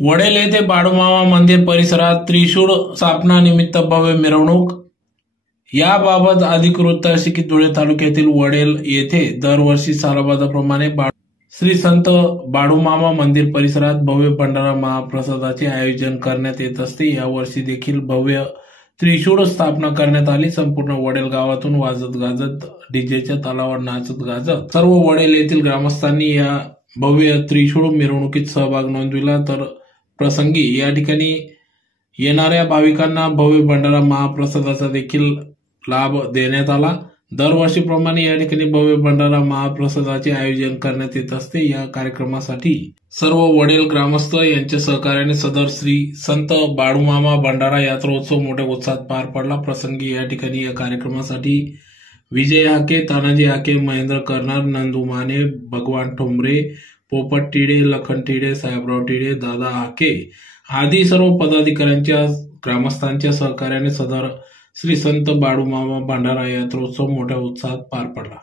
वडेल येथे बाळूमामा मंदिर परिसरात त्रिशूळ स्थापनानिमित्त भव्य मिरवणूक। याबाबत अधिक वृत्त असे की धुळे तालुक्यातील वडेल येथे दरवर्षी सालाबादाप्रमाणे श्री संत बाळूमामा मंदिर परिसरात भव्य भंडारा महाप्रसादाचे आयोजन करण्यात येत असते। यावर्षी देखील भव्य त्रिशूळ स्थापना करण्यात आली। संपूर्ण वडेल गावातून वाजत गाजत डीजेच्या तालावर नाचत गाजत सर्व वडेल येथील ग्रामस्थांनी या भव्य त्रिशूळ मिरवणुकीत सहभाग नोंदविला। तर प्रसंगी या ठिकाणी येणाऱ्या भाविकांना भव्य भंडारा महाप्रसादाचा देखील लाभ देण्यात आला। दरवर्षीप्रमाणे या ठिकाणी भव्य भंडारा महाप्रसादाचे आयोजन करण्यात येत असते। या कार्यक्रमासाठी सर्व वडेल ग्रामस्थ यांच्या सहकार्याने सदर श्री संत बाळूमामा भंडारा यात्रोत्सव मोठ्या उत्साहात पार पडला। प्रसंगी या ठिकाणी या कार्यक्रमासाठी विजय हाके, तानाजी हाके, महेंद्र कर्नार, नंदू माने, भगवान ठोंबरे, पोपट टिडे, लखन टिडे, साहेबराव टिडे, दादा हाके आदी सर्व पदाधिकाऱ्यांच्या ग्रामस्थांच्या सहकार्याने सदर श्री संत बाळूमामा भंडारा यात्रोत्सव मोठ्या उत्साहात पार पडला।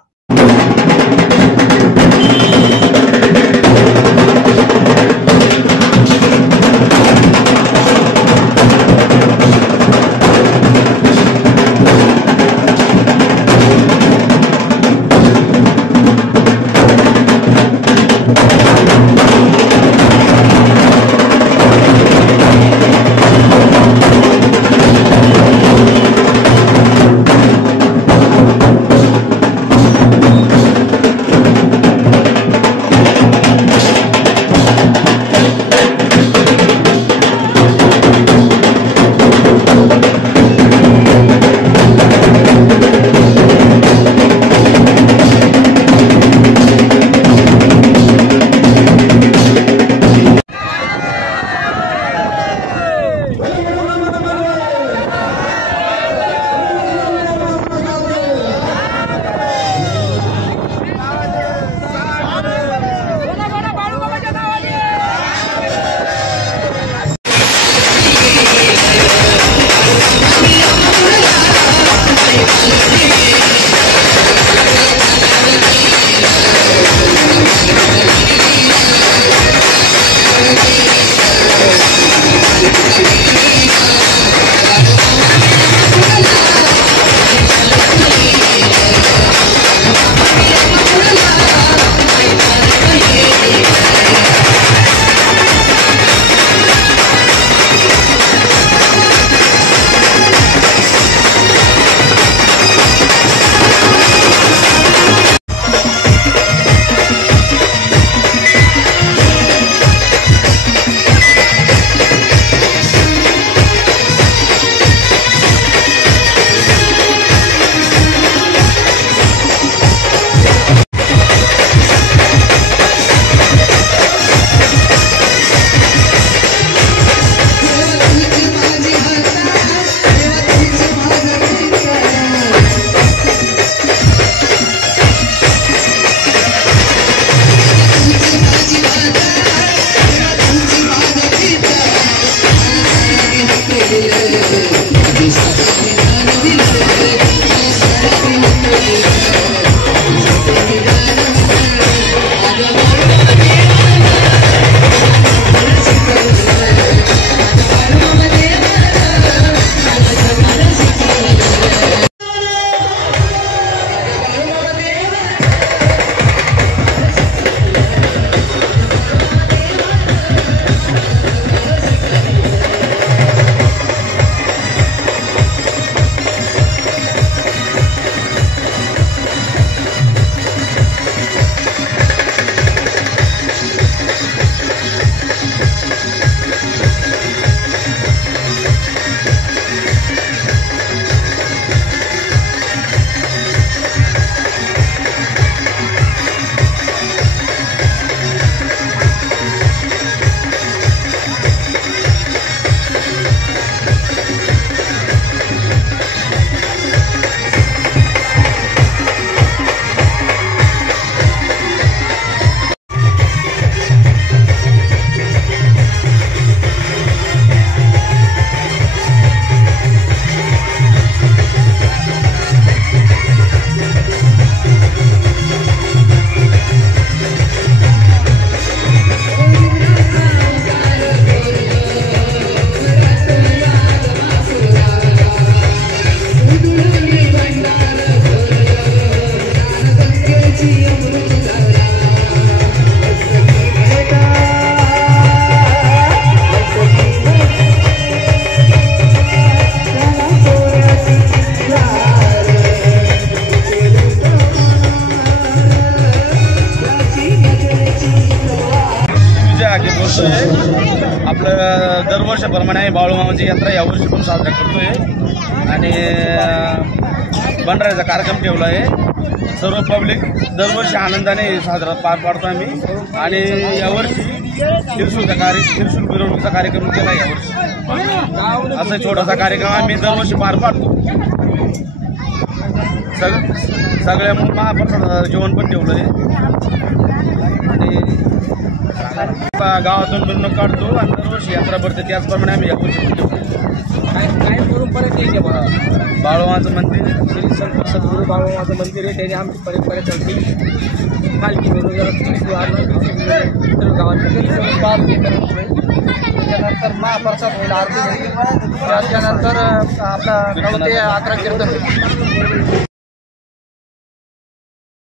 यासाठी बोलतोय. आपलं दरवर्षाप्रमाणे आम्ही बाळूमामाची यात्रा यावर्षी पण साजरा करतोय आणि भंडाऱ्याचा कार्यक्रम ठेवला आहे. सर्व पब्लिक दरवर्षी आनंदाने साजरा पार पाडतो आम्ही आणि यावर्षी त्रिशूल मिरवणुकीचा कार्यक्रम केला. यावर्षी असा छोटासा कार्यक्रम आम्ही दरवर्षी पार पाडतो. सगळ्या महाप्रसाद जेवण पण ठेवलं आहे आणि गावातून मिरवणूक काढतो आणि दरवर्षी यात्रा भरते. त्याचप्रमाणे आम्ही यावर्षी पण ठेवतो. काय परंपरा आहे बघा. बाळूमामाचं मंदिर, श्री संत सद्गुरू बाळूमामाचं मंदिर आहे. त्याने आमची परंपरा चालते. पालखी मिरवणूक त्याच्यानंतर महाप्रसाद होईल आरती. त्याच्यानंतर आपला 9 ते 11 कीर्तन.